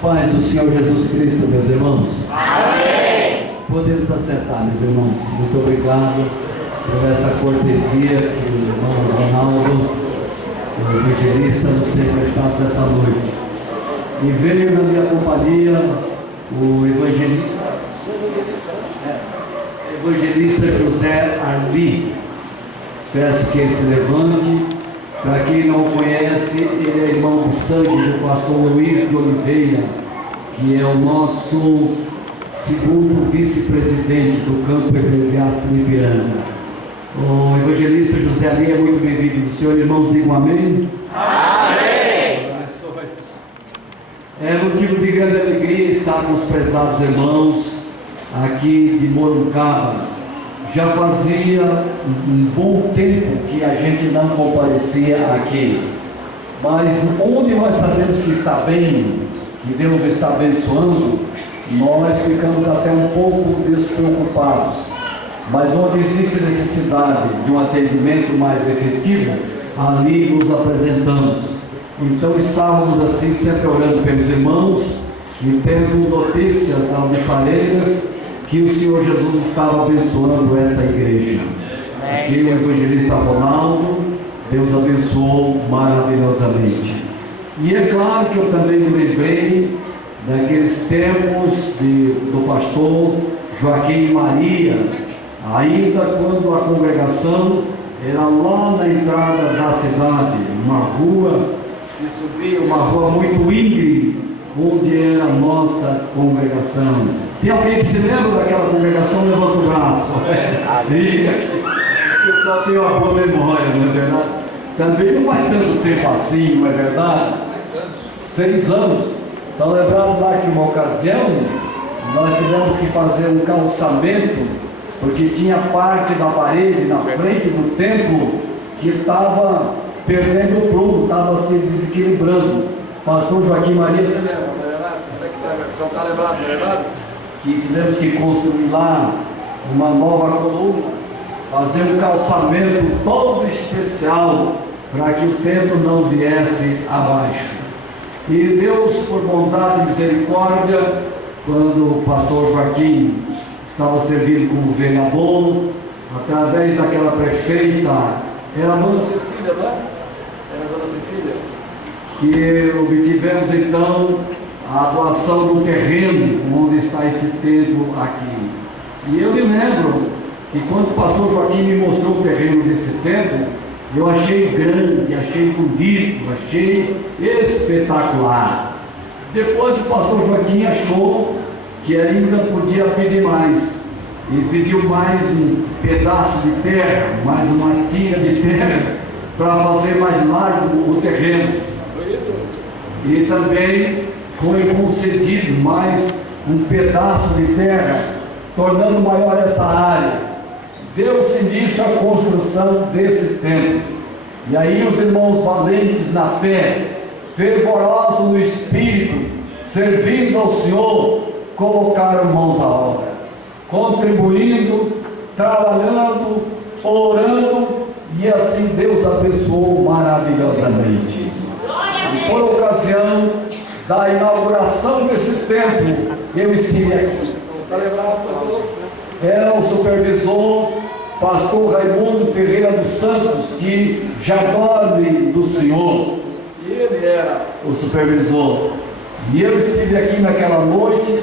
Paz do Senhor Jesus Cristo, meus irmãos. Amém. Podemos assentar, meus irmãos. Muito obrigado por essa cortesia que o irmão Ronaldo, o evangelista, nos tem prestado nessa noite. E veio na minha companhia o evangelista José Arli. Peço que ele se levante. Para quem não conhece, ele é irmão de sangue do pastor Luiz de Oliveira, que é o nosso segundo vice-presidente do campo eclesiástico de Ipiranga. O evangelista José Ali é muito bem-vindo do Senhor. Irmãos, digam amém. Amém. É motivo de grande alegria estar com os prezados irmãos aqui de Morungaba. Já fazia um bom tempo que a gente não comparecia aqui, mas onde nós sabemos que está bem, que Deus está abençoando, nós ficamos até um pouco despreocupados. Mas onde existe necessidade de um atendimento mais efetivo, ali nos apresentamos. Então estávamos assim sempre orando pelos irmãos e tendo notícias alvissareiras que o Senhor Jesus estava abençoando esta igreja. Aqui o evangelista Ronaldo, Deus abençoou maravilhosamente. E é claro que eu também me lembrei daqueles tempos do pastor Joaquim Maria, ainda quando a congregação era lá na entrada da cidade, uma rua que subia, uma rua muito íngreme, onde era a nossa congregação. Tem alguém que se lembra daquela congregação? Levanta o braço. O pessoal tem uma boa memória, não é verdade? Também não faz tanto tempo assim, não é verdade? 6 anos. Então, lembrando lá que uma ocasião nós tivemos que fazer um calçamento, porque tinha parte da parede na frente do templo que estava perdendo o prumo, estava se desequilibrando. Pastor Joaquim Maria, você lembra, não é verdade? Só está lembrado, não é verdade? Que tivemos que construir lá uma nova coluna, fazer um calçamento todo especial para que o templo não viesse abaixo. E Deus, por bondade e misericórdia, quando o pastor Joaquim estava servindo como vereador, através daquela prefeita, era a dona Cecília, não é? Era a dona Cecília, que obtivemos então a doação do terreno onde está esse templo aqui. E eu me lembro que quando o pastor Joaquim me mostrou o terreno desse templo, eu achei grande, achei bonito, achei espetacular. Depois o pastor Joaquim achou que ainda podia pedir mais, e pediu mais um pedaço de terra, mais uma tira de terra, para fazer mais largo o terreno. E também foi concedido mais um pedaço de terra, tornando maior essa área. Deu-se início à construção desse templo. E aí os irmãos valentes na fé, fervorosos no Espírito, servindo ao Senhor, colocaram mãos à obra, contribuindo, trabalhando, orando, e assim Deus abençoou maravilhosamente. E por ocasião da inauguração desse templo, eu estive aqui. Está lembrado, pastor? Era o supervisor, pastor Raimundo Ferreira dos Santos, que já dorme do Senhor. E ele era o supervisor. E eu estive aqui naquela noite,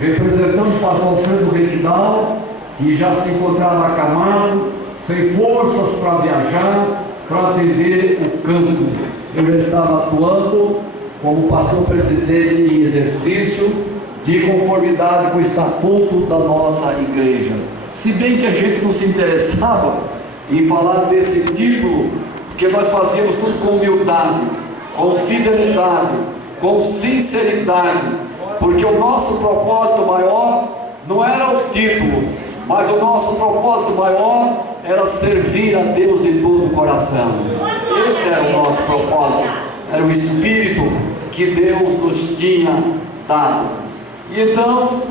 representando o pastor Alfredo Requidal, que já se encontrava acamado, sem forças para viajar, para atender o campo. Eu já estava atuando como pastor presidente em exercício, de conformidade com o estatuto da nossa igreja. Se bem que a gente não se interessava em falar desse título, porque nós fazíamos tudo com humildade, com fidelidade, com sinceridade, porque o nosso propósito maior não era o título, mas o nosso propósito maior era servir a Deus de todo o coração. Esse era o nosso propósito, era o Espírito que Deus nos tinha dado. E então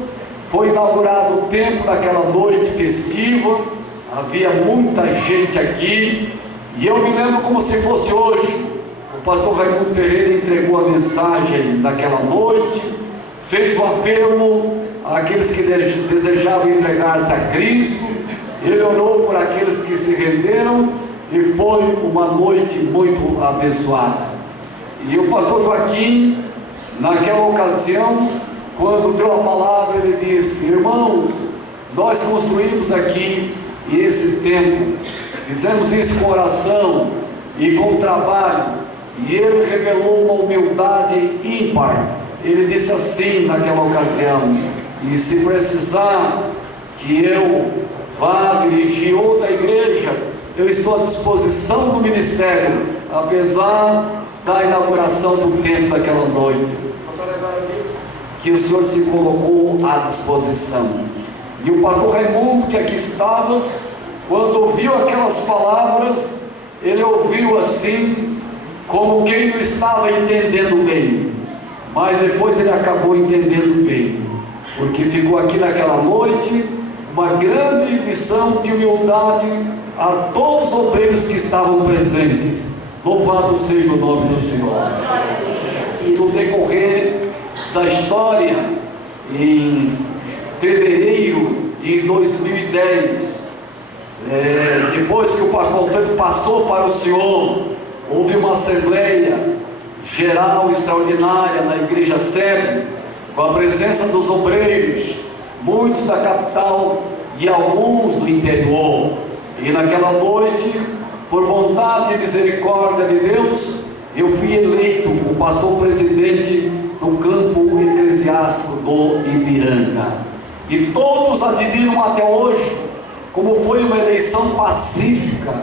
foi inaugurado o templo naquela noite festiva, havia muita gente aqui, e eu me lembro como se fosse hoje, o pastor Raimundo Ferreira entregou a mensagem naquela noite, fez um apelo àqueles que desejavam entregar-se a Cristo, ele orou por aqueles que se renderam, e foi uma noite muito abençoada. E o pastor Joaquim, naquela ocasião, quando deu a palavra, ele disse: irmãos, nós construímos aqui esse templo, fizemos isso com oração e com trabalho, e ele revelou uma humildade ímpar. Ele disse assim naquela ocasião: e se precisar que eu vá dirigir outra igreja, eu estou à disposição do ministério, apesar da inauguração do templo daquela noite, que o Senhor se colocou à disposição. E o pastor Raimundo, que aqui estava, quando ouviu aquelas palavras, ele ouviu assim, como quem não estava entendendo bem, mas depois ele acabou entendendo bem, porque ficou aqui naquela noite uma grande lição de humildade a todos os obreiros que estavam presentes. Louvado seja o nome do Senhor. E no decorrer da história, em fevereiro de 2010, depois que o pastor Alfredo passou para o Senhor, houve uma assembleia geral extraordinária na igreja sede, com a presença dos obreiros, muitos da capital e alguns do interior. E naquela noite, por bondade e misericórdia de Deus, eu fui eleito o pastor presidente do campo eclesiástico do Ipiranga. E todos admiram até hoje como foi uma eleição pacífica.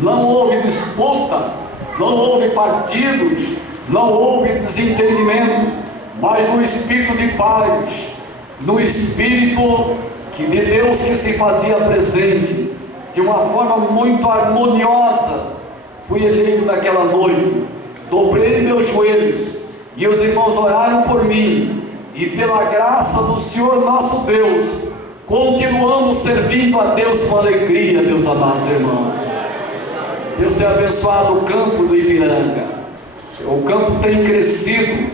Não houve disputa, não houve partidos, não houve desentendimento, mas no espírito de paz, no espírito de Deus que se fazia presente, de uma forma muito harmoniosa, fui eleito naquela noite. Dobrei meus joelhos e os irmãos oraram por mim, e pela graça do Senhor nosso Deus, continuamos servindo a Deus com alegria, meus amados irmãos. Deus tem abençoado o campo do Ipiranga. O campo tem crescido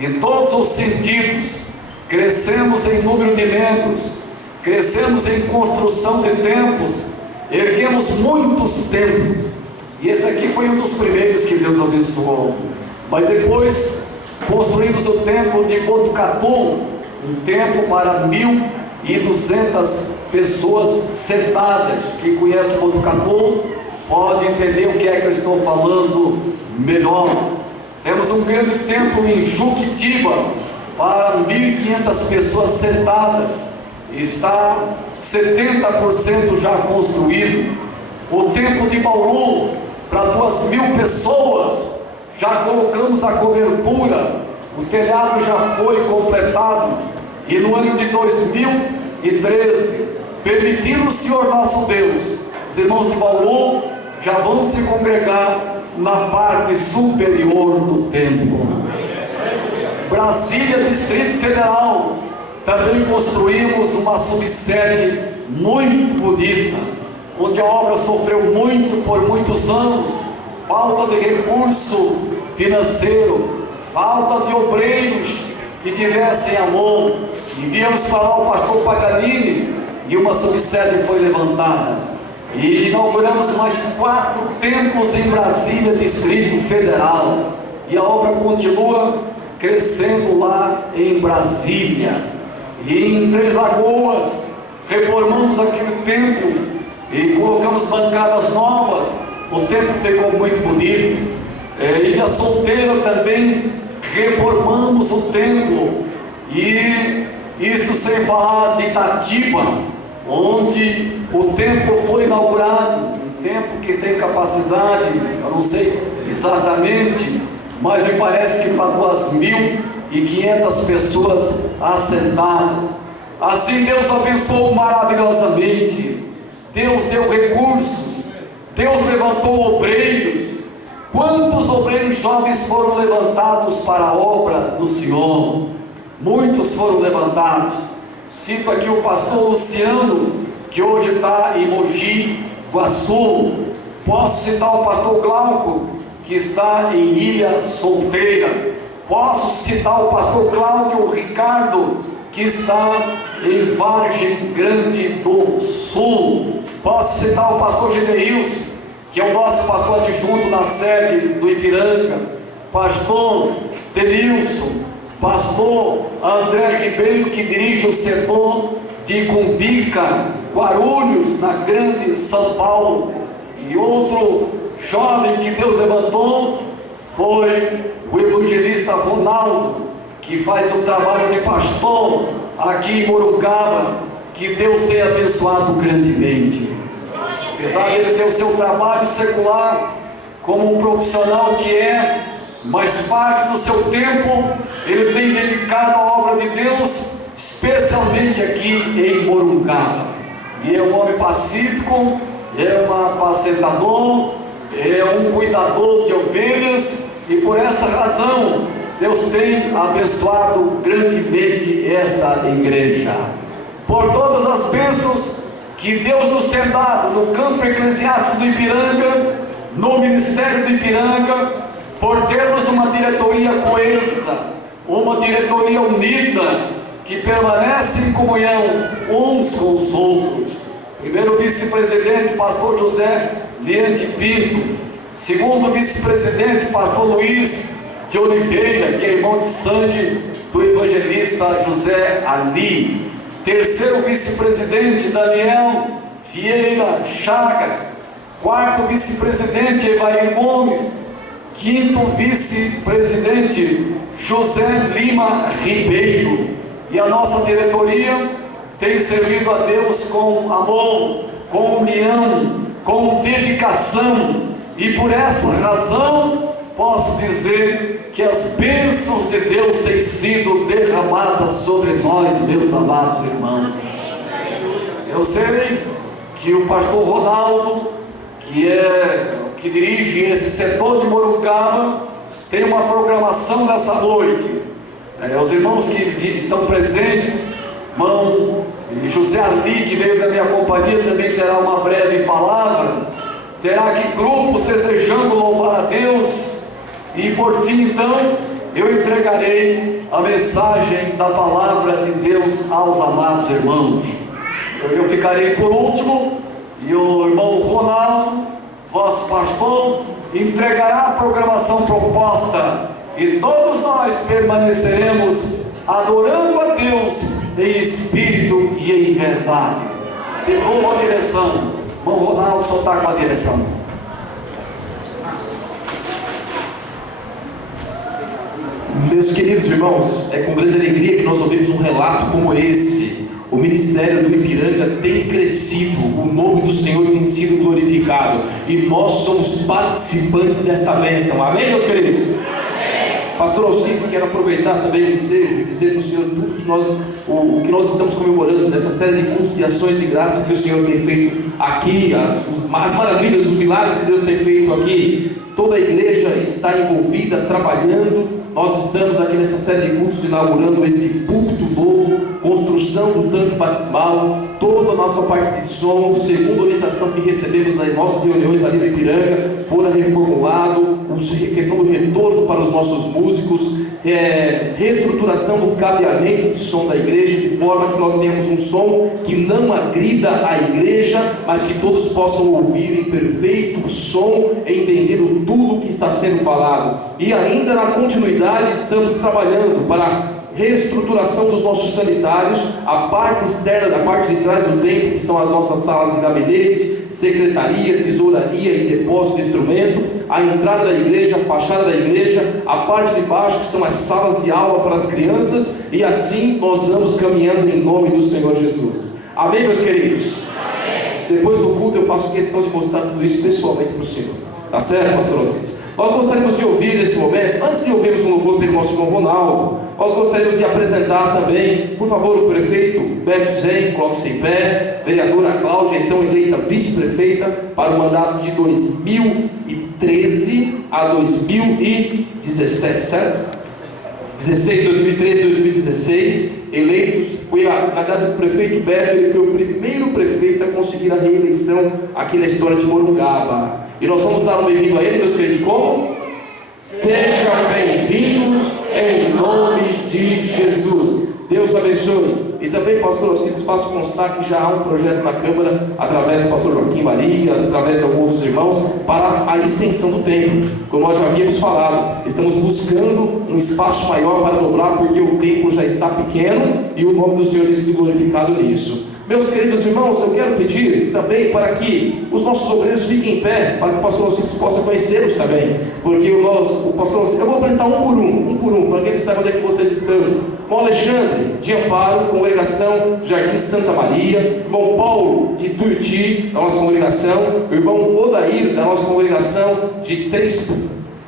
em todos os sentidos. Crescemos em número de membros, crescemos em construção de templos, erguemos muitos templos, e esse aqui foi um dos primeiros que Deus abençoou. Mas depois construímos o templo de Botucatu, um templo para 1.200 pessoas sentadas. Quem conhece Botucatu pode entender o que é que eu estou falando melhor. Temos um grande templo em Juquitiba para 1.500 pessoas sentadas, está 70% já construído. O templo de Bauru para 2.000 pessoas, já colocamos a cobertura, o telhado já foi completado, e no ano de 2013, permitindo o Senhor nosso Deus, os irmãos de Bauru já vão se congregar na parte superior do templo. Brasília, Distrito Federal, também construímos uma subsede muito bonita, onde a obra sofreu muito por muitos anos, falta de recurso financeiro, falta de obreiros que tivessem amor. Enviamos para lá o pastor Paganini e uma subsede foi levantada. E inauguramos mais 4 templos em Brasília, Distrito Federal. E a obra continua crescendo lá em Brasília. E em Três Lagoas, reformamos aquele templo e colocamos bancadas novas. O templo ficou muito bonito. Ilha Solteira também reformamos o templo. E isso sem falar de Itatiba, onde o templo foi inaugurado. Um templo que tem capacidade, eu não sei exatamente, mas me parece que para 2.500 pessoas assentadas. Assim Deus abençoou maravilhosamente. Deus deu recursos, Deus levantou obreiros. Quantos obreiros jovens foram levantados para a obra do Senhor? Muitos foram levantados. Cito aqui o pastor Luciano, que hoje está em Mogi Guaçu. Posso citar o pastor Glauco, que está em Ilha Solteira. Posso citar o pastor Cláudio Ricardo, que está em Vargem Grande do Sul. Posso citar o pastor Gideilson, que é o nosso pastor adjunto na sede do Ipiranga. Pastor Denilson, pastor André Ribeiro, que dirige o setor de Cumbica, Guarulhos, na Grande São Paulo. E outro jovem que Deus levantou foi o evangelista Ronaldo, que faz o trabalho de pastor aqui em Morungaba, que Deus tem abençoado grandemente. Apesar de ele ter o seu trabalho secular como um profissional que é, mas parte do seu tempo ele tem dedicado à obra de Deus, especialmente aqui em Morungaba. E é um homem pacífico, é um apacentador, é um cuidador de ovelhas, e por essa razão Deus tem abençoado grandemente esta igreja. Por todas as bênçãos que Deus nos tem dado no campo eclesiástico do Ipiranga, no ministério do Ipiranga, por termos uma diretoria coesa, uma diretoria unida, que permanece em comunhão uns com os outros. Primeiro vice-presidente, pastor José Liante Pinto. Segundo vice-presidente, pastor Luiz de Oliveira, que é irmão de sangue do evangelista José Ali. Terceiro vice-presidente, Daniel Vieira Chagas. Quarto vice-presidente, Evair Gomes. Quinto vice-presidente, José Lima Ribeiro. E a nossa diretoria tem servido a Deus com amor, com união, com dedicação. E por essa razão posso dizer que as bênçãos de Deus têm sido derramadas sobre nós, meus amados irmãos. Eu sei que o pastor Ronaldo, que dirige esse setor de Morungaba, tem uma programação nessa noite. Os irmãos que estão presentes, irmão José Ali, que veio da minha companhia, também terá uma breve palavra. Terá aqui grupos desejando louvar a Deus. E por fim, então, eu entregarei a mensagem da palavra de Deus aos amados irmãos. Eu ficarei por último, e o irmão Ronaldo, vosso pastor, entregará a programação proposta, e todos nós permaneceremos adorando a Deus em espírito e em verdade. Devolvo a direção. Irmão Ronaldo, soltar com a direção. Meus queridos irmãos, é com grande alegria que nós ouvimos um relato como esse. O ministério do Ipiranga tem crescido, o nome do Senhor tem sido glorificado, e nós somos participantes desta bênção. Amém, meus queridos? Amém. Pastor Alcides, quero aproveitar também o ensejo e dizer para o Senhor tudo que nós estamos comemorando nessa série de cultos de ações de graça que o Senhor tem feito aqui, as maravilhas, os milagres que Deus tem feito aqui. Toda a igreja está envolvida, trabalhando. Nós estamos aqui nessa série de cultos inaugurando esse púlpito novo, construção do tanque batismal, toda a nossa parte de som, segundo a orientação que recebemos nas nossas reuniões ali no Ipiranga, fora reformulado, a questão do retorno para os nossos músicos, reestruturação do cabeamento de som da igreja, de forma que nós tenhamos um som que não agrida a igreja, mas que todos possam ouvir em perfeito som, entendendo tudo o que está sendo falado. E ainda na continuidade estamos trabalhando para reestruturação dos nossos sanitários, a parte externa, a parte de trás do templo, que são as nossas salas de gabinete, secretaria, tesouraria e depósito de instrumento, a entrada da igreja, a fachada da igreja, a parte de baixo, que são as salas de aula para as crianças, e assim nós vamos caminhando em nome do Senhor Jesus. Amém, meus queridos? Amém. Depois do culto eu faço questão de mostrar tudo isso pessoalmente para o Senhor. Tá certo, pastor Alcides? Nós gostaríamos de ouvir nesse momento, antes de ouvirmos um louvor pelo nosso irmão Ronaldo, nós gostaríamos de apresentar também, por favor, o prefeito Beto Zen, coloque-se em pé, vereadora Cláudia, então eleita vice-prefeita para o mandato de 2013 a 2017, certo? 2013 2016, eleitos, na verdade o prefeito Beto, ele foi o primeiro prefeito a conseguir a reeleição aqui na história de Morungaba. E nós vamos dar um bem-vindo a ele, meus queridos, como? Sejam bem-vindos em nome de Jesus. Deus abençoe. E também, pastor Alcides, faço constar que já há um projeto na Câmara, através do pastor Joaquim Maria, através de alguns dos irmãos, para a extensão do templo. Como nós já havíamos falado, estamos buscando um espaço maior para dobrar, porque o templo já está pequeno e o nome do Senhor tem sido glorificado nisso. Meus queridos irmãos, eu quero pedir também para que os nossos obreiros fiquem em pé, para que o pastor Alcides possa conhecê-los também, porque o pastor Alcides, eu vou apresentar um por um, para que eles saibam onde é que vocês estão. Irmão Alexandre de Amparo, congregação Jardim Santa Maria. Irmão Paulo de Tuiuti, da nossa congregação. O irmão Odair, da nossa congregação de Três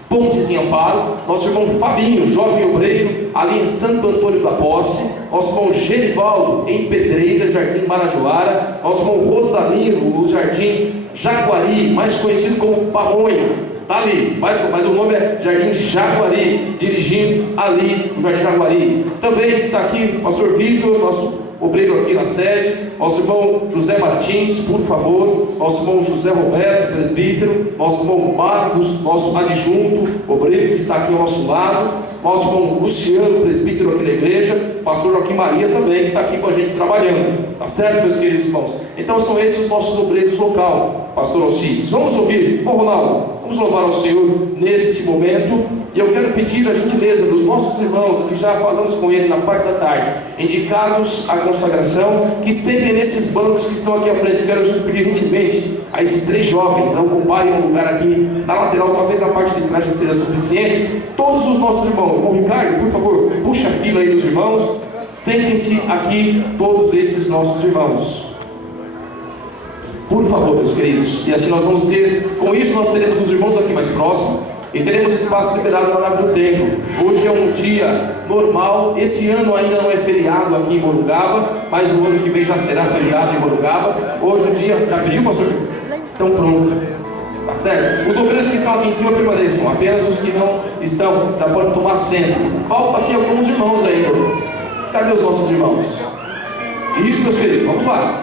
Pontes em Amparo. Nosso irmão Fabinho, jovem obreiro, ali em Santo Antônio da Posse. Nosso irmão Gerivaldo, em Pedreira, Jardim Marajoara. Nosso irmão Rosalino, no Jardim Jaguari, mais conhecido como Pamonha. Está ali, mas o nome é Jardim Jaguari, dirigindo ali no Jardim Jaguari. Também está aqui o pastor Vitor, nosso obreiro aqui na sede. Nosso irmão José Martins, por favor. Nosso irmão José Roberto, presbítero. Nosso irmão Marcos, nosso adjunto, obreiro que está aqui ao nosso lado. Nosso irmão Luciano, presbítero aqui na igreja. Pastor Joaquim Maria também, que está aqui com a gente trabalhando. Tá certo, meus queridos irmãos? Então são esses os nossos obreiros local, pastor Alcides. Vamos ouvir, bom Ronaldo, vamos louvar ao Senhor neste momento. E eu quero pedir a gentileza dos nossos irmãos, que já falamos com ele na parte da tarde, indicados à consagração, que sentem nesses bancos que estão aqui à frente. Quero pedir gentilmente a esses 3 jovens a ocuparem um lugar aqui na lateral, talvez a parte de trás já seja suficiente. Todos os nossos irmãos, irmão Ricardo, por favor, puxa a fila aí dos irmãos. Sentem-se aqui todos esses nossos irmãos, por favor, meus queridos. E assim nós vamos ter, com isso nós teremos os irmãos aqui mais próximos e teremos espaço liberado na nave do templo. Hoje é um dia normal, esse ano ainda não é feriado aqui em Morungaba, mas o ano que vem já será feriado em Morungaba. Hoje o dia, já pediu, pastor? Então pronto, tá certo? Os obreiros que estão aqui em cima permaneçam, apenas os que não estão já podem tomar assento. Falta aqui alguns irmãos ainda. Cadê os nossos irmãos? Isso, meus queridos, vamos lá.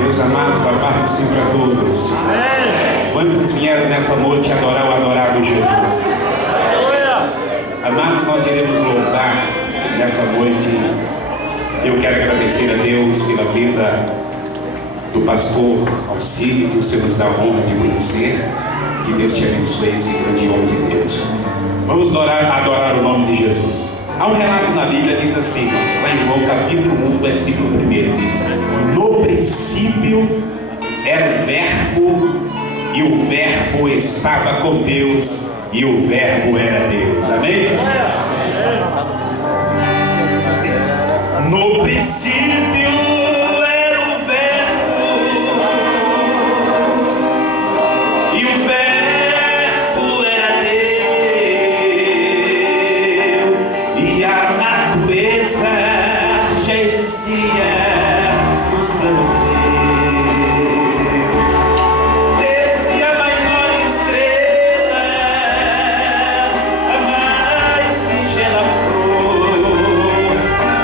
Meus amados, a paz do Senhor a todos. Amém. Quantos vieram nessa noite adorar o adorado Jesus? Amados, nós iremos louvar nessa noite. Eu quero agradecer a Deus pela vida do pastor Alcides, que o Senhor nos dá a honra de conhecer. Que Deus te abençoe, esse grande homem de Deus. Vamos adorar o nome de Jesus. Há um relato na Bíblia, diz assim, lá em João capítulo 1, versículo 1, diz: no princípio era o Verbo, e o Verbo estava com Deus, e o Verbo era Deus. Amém? No princípio era o Verbo, e o Verbo era Deus, e a natureza já existia nos planos seus. Desde a maior estrela, a mais singela flor,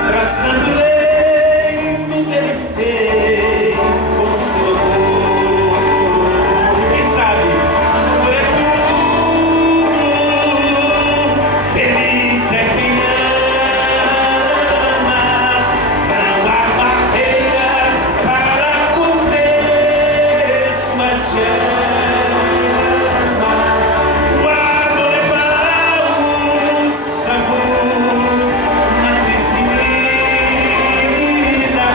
traçando lei, tudo ele fez com seu amor. Quem sabe, amor é tudo, feliz é quem ama, não há barreira para conter sua chama. O amor é bálsamo na ferida.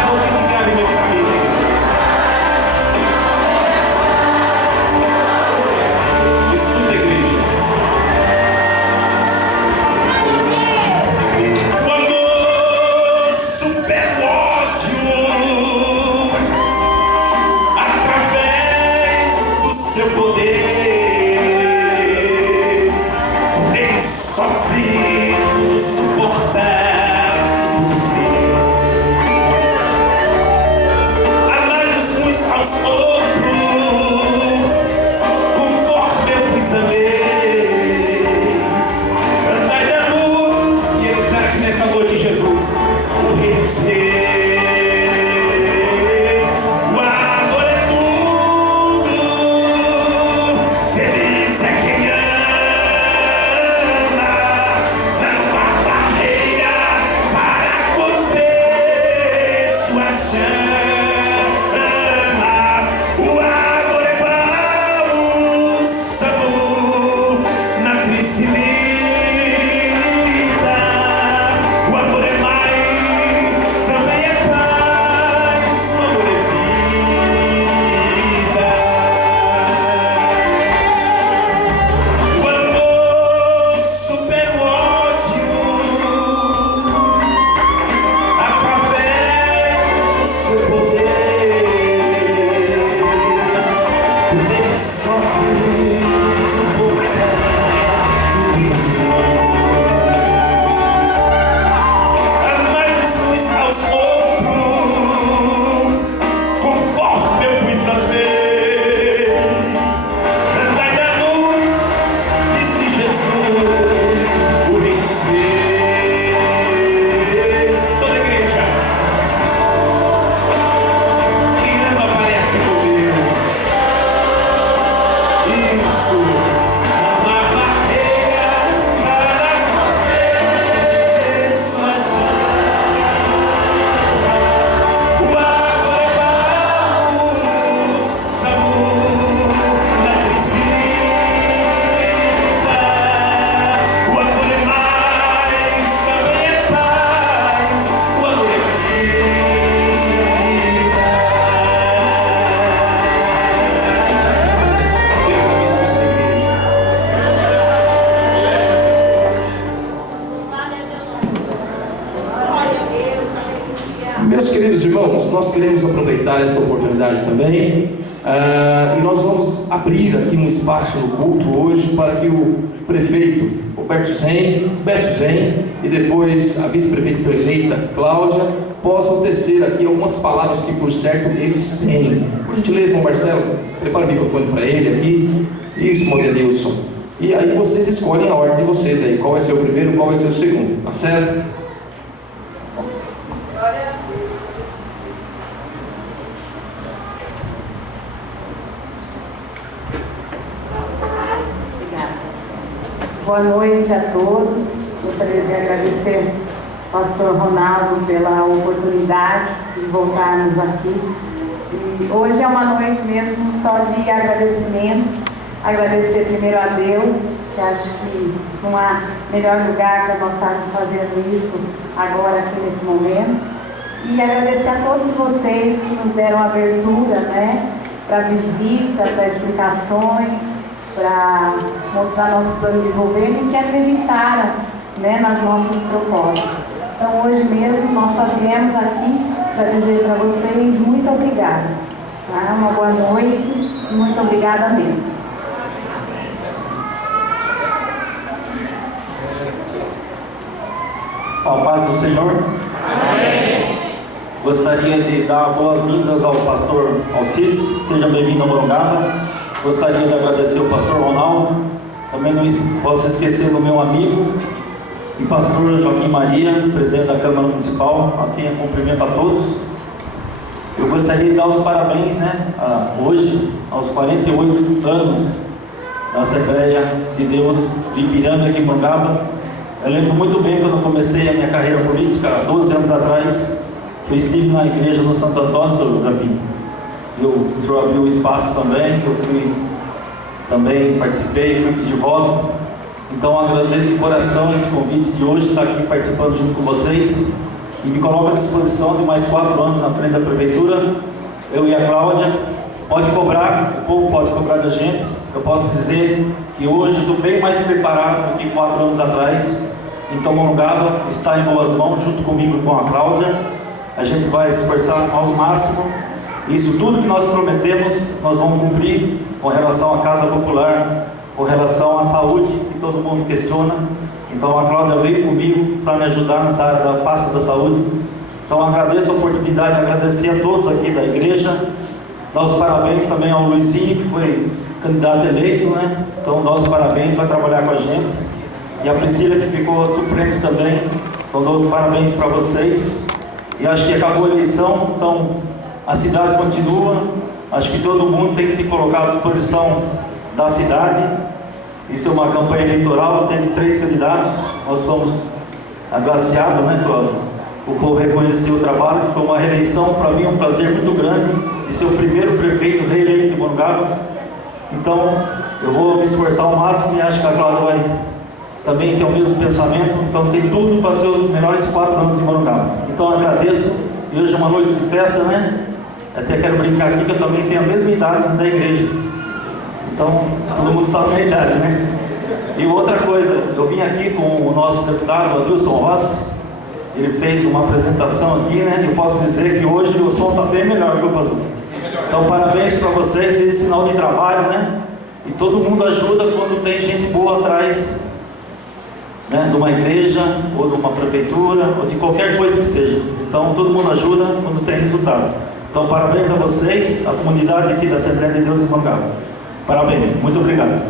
Vou ficar, minha família. Escuta, igreja. O amor supera o ódio através do seu poder. Ele sofre por suportar o medo. Amai-nos uns aos outros, conforme eu vos amei. Cantai da luz, e ele está aqui nessa noite, Jesus, o Rei dos Reis. nós queremos aproveitar essa oportunidade também, e nós vamos abrir aqui um espaço no culto hoje para que o prefeito Beto Zen e depois a vice-prefeita eleita Cláudia possam tecer aqui algumas palavras que por certo eles têm. Por gentileza, irmão Marcelo, prepara o microfone para ele aqui. Isso, Modelilson. E aí vocês escolhem a ordem de vocês aí, qual vai ser o primeiro, qual vai ser o segundo, tá certo? Boa noite a todos. Gostaria de agradecer ao pastor Ronaldo pela oportunidade de voltarmos aqui. E hoje é uma noite mesmo só de agradecimento. Agradecer primeiro a Deus, que acho que não há melhor lugar para nós estarmos fazendo isso agora aqui nesse momento. E agradecer a todos vocês que nos deram abertura, né, para visita, para explicações, para mostrar nosso plano de governo e que acreditaram, né, nas nossas propostas. Então hoje mesmo nós só viemos aqui para dizer para vocês muito obrigada. Tá? Uma boa noite e muito obrigada mesmo. Ao paz do Senhor. Amém. Gostaria de dar boas-vindas ao pastor Alcides. Seja bem-vindo a Morungaba. Gostaria de agradecer o pastor Ronaldo. Também não posso esquecer do meu amigo e pastor Joaquim Maria, presidente da Câmara Municipal, a quem eu cumprimento a todos. Eu gostaria de dar os parabéns, né, hoje, aos 48 anos da Assembleia de Deus de Ipiranga, aqui em Morungaba. Eu lembro muito bem quando eu comecei a minha carreira política, há 12 anos atrás, que eu estive na igreja do Santo Antônio, senhor Joaquim. O senhor abriu o espaço também, que eu fui também, participei, fui pedir voto. Então agradeço de coração esse convite de hoje, estar aqui participando junto com vocês. E me coloco à disposição de mais 4 anos na frente da prefeitura. Eu e a Cláudia, pode cobrar, o povo pode cobrar da gente. Eu posso dizer que hoje estou bem mais preparado do que 4 anos atrás. Então Morungaba está em boas mãos, junto comigo e com a Cláudia. A gente vai se esforçar ao máximo. Isso tudo que nós prometemos, nós vamos cumprir com relação à Casa Popular, com relação à saúde, que todo mundo questiona. Então a Cláudia veio comigo para me ajudar nessa área da pasta da saúde. Então agradeço a oportunidade, agradecer a todos aqui da igreja. Dar os parabéns também ao Luizinho, que foi candidato eleito, né? Então dá os parabéns, vai trabalhar com a gente. E a Priscila, que ficou suplente também. Então dou os parabéns para vocês. E acho que acabou a eleição, então a cidade continua. Acho que todo mundo tem que se colocar à disposição da cidade. Isso é uma campanha eleitoral, tem 3 candidatos. Nós fomos agraciados, né, Cláudio? O povo reconheceu o trabalho, foi uma reeleição, para mim um prazer muito grande de ser o primeiro prefeito reeleito em Morungaba. Então, eu vou me esforçar ao máximo e acho que a Cláudia vai também ter o mesmo pensamento. Então, tem tudo para ser os melhores 4 anos em Morungaba. Então, eu agradeço. E hoje é uma noite de festa, né? Até quero brincar aqui que eu também tenho a mesma idade da igreja. Então, todo mundo sabe a minha idade, né? E outra coisa, eu vim aqui com o nosso deputado Adilson Rossi. Ele fez uma apresentação aqui, né? Eu posso dizer que hoje o som está bem melhor, viu, pastor? Então, parabéns para vocês, esse sinal de trabalho, né? E todo mundo ajuda quando tem gente boa atrás, né? De uma igreja, ou de uma prefeitura, ou de qualquer coisa que seja. Então, todo mundo ajuda quando tem resultado. Então, parabéns a vocês, a comunidade aqui da Assembleia de Deus em Morungaba. Parabéns, muito obrigado.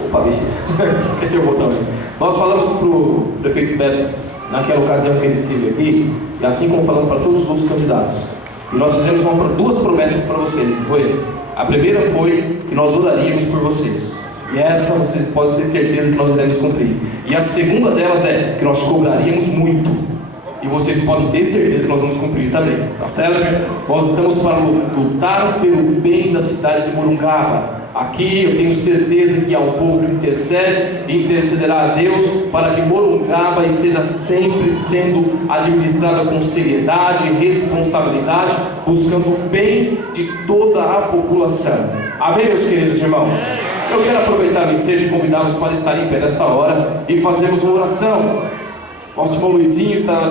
Opa, esqueci o botão aí. Nós falamos para o prefeito Beto, naquela ocasião que ele esteve aqui, e assim como falamos para todos os outros candidatos. E nós fizemos 2 promessas para vocês, não foi? A primeira foi que nós oraríamos por vocês. E essa vocês podem ter certeza que nós iremos cumprir. E a segunda delas é que nós cobraríamos muito. E vocês podem ter certeza que nós vamos cumprir também, tá certo? Nós estamos para lutar pelo bem da cidade de Morungaba. Aqui eu tenho certeza que há um povo que intercede e intercederá a Deus para que Morungaba esteja sempre sendo administrada com seriedade e responsabilidade, buscando o bem de toda a população. Amém, meus queridos irmãos? Eu quero aproveitar o ensejo e convidá-los para estar em pé nesta hora e fazermos uma oração. Nosso irmão Luizinho está